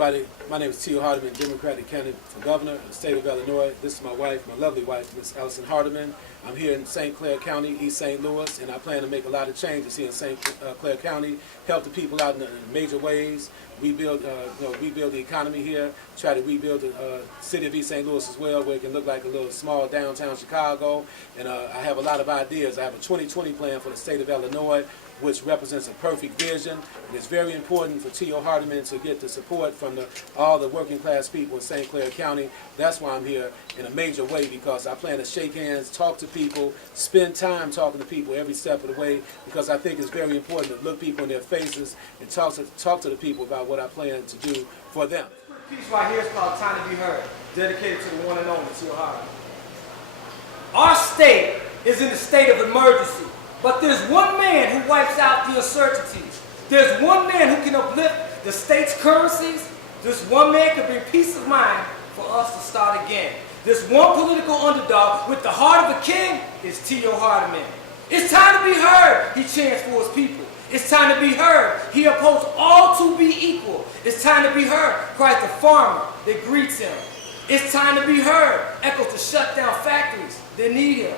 Everybody, my name is Tio Hardiman, Democratic candidate for governor of the state of Illinois. This is my wife, my lovely wife, Miss Lytes Hardiman. I'm here in St. Clair County, East St. Louis, and I plan to make a lot of changes here in St. Clair County, help the people out in major ways, rebuild the economy here, try to rebuild the city of East St. Louis as well, where it can look like a little small downtown Chicago. And I have a lot of ideas. I have a 2020 plan for the state of Illinois, which represents a perfect vision. And it's very important for Tio Hardiman to get the support from all the working class people in St. Clair County. That's why I'm here in a major way, because I plan to shake hands, talk to people, spend time talking to people every step of the way, because I think it's very important to look people in their faces and talk to the people about what I plan to do for them. This piece right here is called Time to Be Heard, dedicated to the one and only Tio Hardiman. Our state is in a state of emergency. But there's one man who wipes out the uncertainties. There's one man who can uplift the state's currencies. This one man can bring peace of mind for us to start again. This one political underdog with the heart of a king is Tio Hardiman. It's time to be heard, he chants for his people. It's time to be heard, he upholds all to be equal. It's time to be heard, cries the farmer that greets him. It's time to be heard, echoes the shut down factories that need him.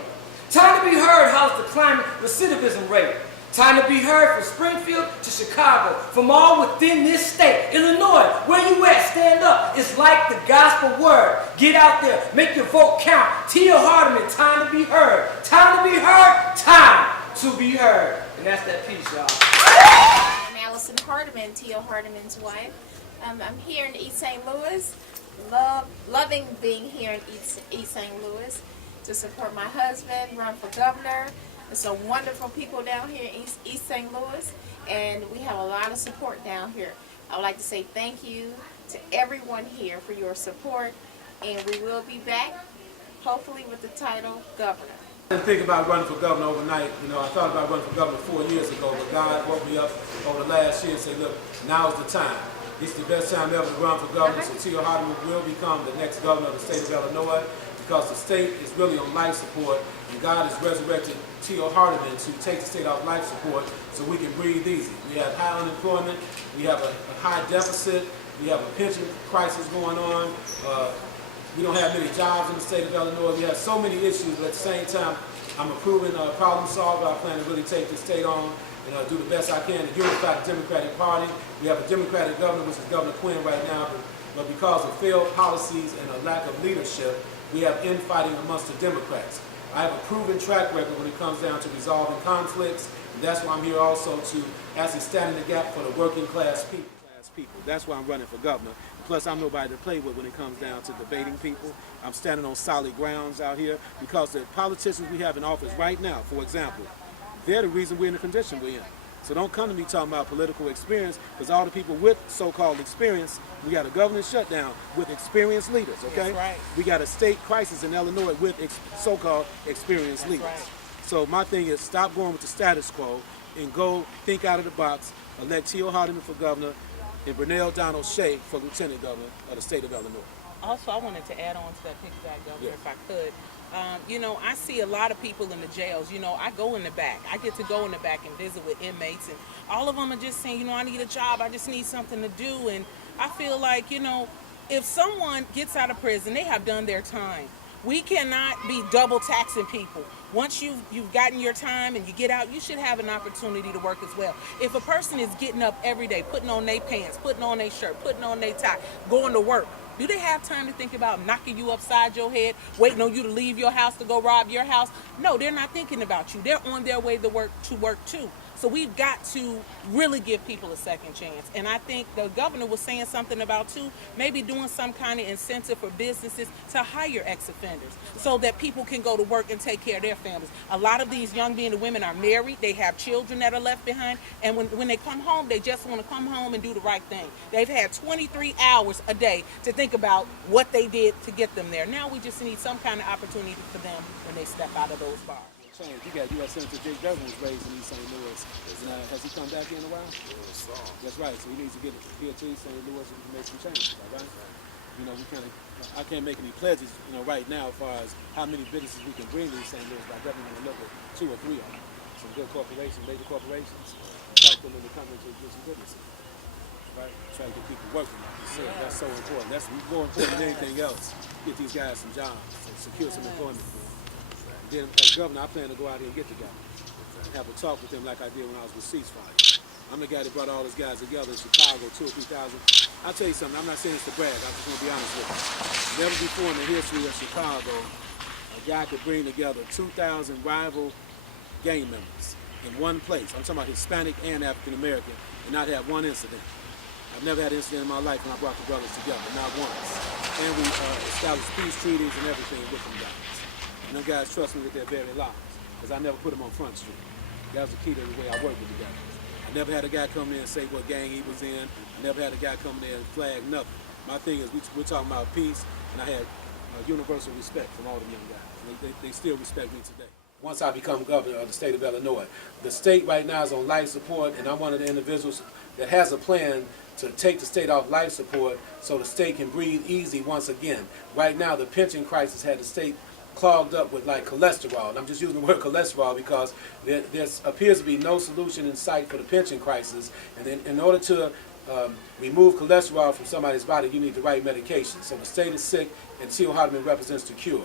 Time to be heard hollers the climbing recidivism rate. Time to be heard from Springfield to Chicago, from all within this state. Illinois, where you at? Stand up. It's like the gospel word. Get out there. Make your vote count. Tio Hardiman, time to be heard. Time to be heard. Time to be heard. And that's that piece, y'all. I'm Lytes Hardiman, Tio Hardiman's wife. I'm here in East St. Louis. Loving being here in East St. Louis to support my husband, run for governor. There's some wonderful people down here in East St. Louis, and we have a lot of support down here. I would like to say thank you to everyone here for your support, and we will be back, hopefully with the title governor. I didn't think about running for governor overnight. I thought about running for governor 4 years ago, but God woke me up over the last year and said, look, now's the time. It's the best time ever to run for governor, so Tio Hardiman will become the next governor of the state of Illinois, because the state is really on life support, and God has resurrected Tio Hardiman to take the state off life support so we can breathe easy. We have high unemployment, we have a high deficit, we have a pension crisis going on, we don't have many jobs in the state of Illinois, we have so many issues, but at the same time, I'm a proven problem solver. I plan to really take the state on and do the best I can to unify the Democratic Party. We have a Democratic governor, which is Governor Quinn right now, but because of failed policies and a lack of leadership, we have infighting amongst the Democrats. I have a proven track record when it comes down to resolving conflicts, and that's why I'm here also to actually stand in the gap for the working class people. That's why I'm running for governor. Plus, I'm nobody to play with when it comes down to debating people. I'm standing on solid grounds out here, because the politicians we have in office right now, for example, they're the reason we're in the condition we're in. So don't come to me talking about political experience, because all the people with so-called experience, we got a government shutdown with experienced leaders, okay? That's right. We got a state crisis in Illinois with so-called experienced leaders. Right. So my thing is, stop going with the status quo and go think out of the box. Elect Tio Hardiman for governor and Brunel Donald Shea for lieutenant governor of the state of Illinois. Also, I wanted to add on to that piggyback, Governor, if I could. I see a lot of people in the jails. I go in the back. I get to go in the back and visit with inmates, and all of them are just saying, I need a job. I just need something to do. And I feel like, if someone gets out of prison, they have done their time. We cannot be double taxing people. Once you've gotten your time and you get out, you should have an opportunity to work as well. If a person is getting up every day, putting on their pants, putting on their shirt, putting on their tie, going to work, do they have time to think about knocking you upside your head, waiting on you to leave your house to go rob your house? No, they're not thinking about you. They're on their way to work too. So we've got to really give people a second chance. And I think the governor was saying something about, too, maybe doing some kind of incentive for businesses to hire ex-offenders so that people can go to work and take care of their families. A lot of these young men and women are married. They have children that are left behind. And when they come home, they just want to come home and do the right thing. They've had 23 hours a day to think about what they did to get them there. Now we just need some kind of opportunity for them when they step out of those bars. You got U.S. Senator Jake Bevan was raised in East St. Louis. Has he come back in a while? That's right. So he needs to get here to East St. Louis so we can make some changes. All right? I can't make any pledges, right now as far as how many businesses we can bring to East St. Louis. But I definitely want to look at 2 or 3 of them. Some good corporations, major corporations. Talk to them in the company to do some businesses. right? Try to get people working, like you said. That's so important. That's more important than anything else. Get these guys some jobs and secure some employment for them. And then as governor, I plan to go out here and get the guys. Have a talk with them like I did when I was with Ceasefire. I'm the guy that brought all those guys together in Chicago, 2,000 or 3,000. I'll tell you something, I'm not saying this to brag, I just want to be honest with you. Never before in the history of Chicago, a guy could bring together 2,000 rival gang members in one place. I'm talking about Hispanic and African American, and not have one incident. I've never had an incident in my life when I brought the brothers together, not once. And we established peace treaties and everything with them guys. And them guys trust me with their very lives, because I never put them on Front Street. That was the key to the way I worked with the guys. I never had a guy come in and say what gang he was in. I never had a guy come in there and flag nothing. My thing is we're talking about peace, and I had universal respect from all the young guys. They still respect me today. Once I become governor of the state of Illinois, the state right now is on life support, and I'm one of the individuals that has a plan to take the state off life support so the state can breathe easy once again. Right now, the pension crisis had the state clogged up with like cholesterol. And I'm just using the word cholesterol because there appears to be no solution in sight for the pension crisis. And then in order to remove cholesterol from somebody's body, you need the right medication. So the state is sick, and Tio Hardiman represents the cure.